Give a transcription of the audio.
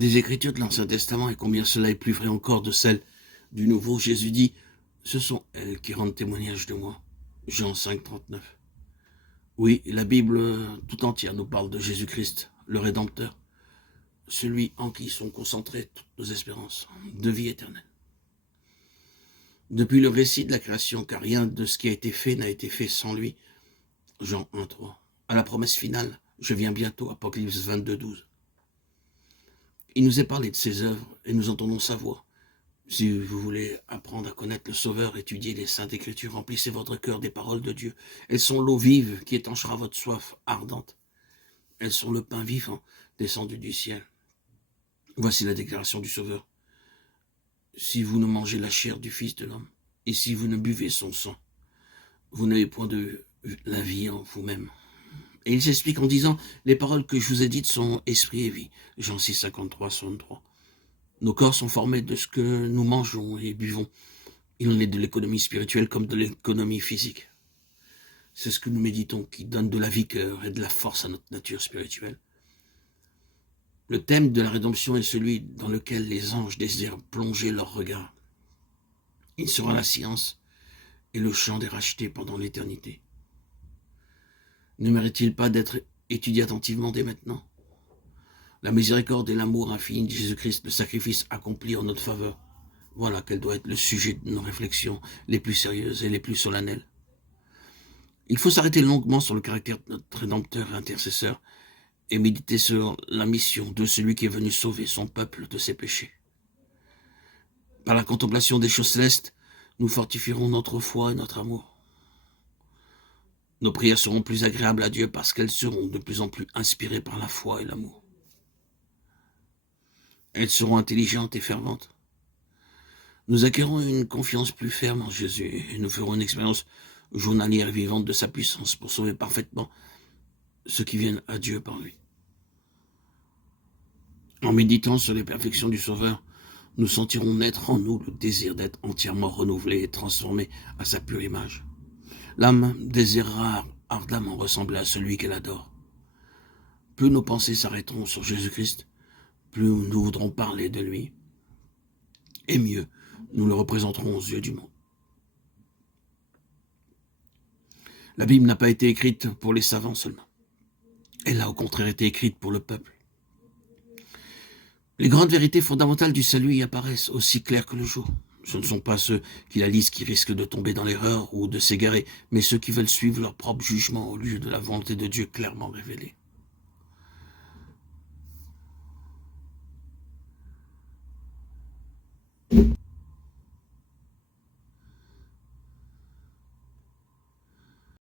des Écritures de l'Ancien Testament, et combien cela est plus vrai encore de celles du Nouveau. Jésus dit, ce sont elles qui rendent témoignage de moi. Jean 5, 39. Oui, la Bible tout entière nous parle de Jésus-Christ, le Rédempteur, celui en qui sont concentrées toutes nos espérances de vie éternelle. Depuis le récit de la création, car rien de ce qui a été fait n'a été fait sans lui, Jean 1, 3. À la promesse finale, je viens bientôt, Apocalypse 22, 12. Il nous est parlé de ses œuvres et nous entendons sa voix. Si vous voulez apprendre à connaître le Sauveur, étudiez les Saintes Écritures, remplissez votre cœur des paroles de Dieu. Elles sont l'eau vive qui étanchera votre soif ardente. Elles sont le pain vivant descendu du ciel. Voici la déclaration du Sauveur. Si vous ne mangez la chair du Fils de l'homme, et si vous ne buvez son sang, vous n'avez point de la vie en vous-même. Et il s'explique en disant, les paroles que je vous ai dites sont esprit et vie. Jean 6, 53, 63. Nos corps sont formés de ce que nous mangeons et buvons. Il en est de l'économie spirituelle comme de l'économie physique. C'est ce que nous méditons qui donne de la vigueur et de la force à notre nature spirituelle. Le thème de la rédemption est celui dans lequel les anges désirent plonger leur regard. Il sera la science et le chant des rachetés pendant l'éternité. Ne mérite-t-il pas d'être étudié attentivement dès maintenant? La miséricorde et l'amour infini de Jésus-Christ, le sacrifice accompli en notre faveur. Voilà quel doit être le sujet de nos réflexions les plus sérieuses et les plus solennelles. Il faut s'arrêter longuement sur le caractère de notre Rédempteur et intercesseur et méditer sur la mission de celui qui est venu sauver son peuple de ses péchés. Par la contemplation des choses célestes, nous fortifierons notre foi et notre amour. Nos prières seront plus agréables à Dieu parce qu'elles seront de plus en plus inspirées par la foi et l'amour. Elles seront intelligentes et ferventes. Nous acquérons une confiance plus ferme en Jésus et nous ferons une expérience journalière et vivante de sa puissance pour sauver parfaitement ceux qui viennent à Dieu par lui. En méditant sur les perfections du Sauveur, nous sentirons naître en nous le désir d'être entièrement renouvelé et transformé à sa pure image. L'âme désirera ardemment ressembler à celui qu'elle adore. Plus nos pensées s'arrêteront sur Jésus-Christ, plus nous voudrons parler de lui, et mieux nous le représenterons aux yeux du monde. La Bible n'a pas été écrite pour les savants seulement. Elle a au contraire été écrite pour le peuple. Les grandes vérités fondamentales du salut y apparaissent aussi claires que le jour. Ce ne sont pas ceux qui la lisent qui risquent de tomber dans l'erreur ou de s'égarer, mais ceux qui veulent suivre leur propre jugement au lieu de la volonté de Dieu clairement révélée.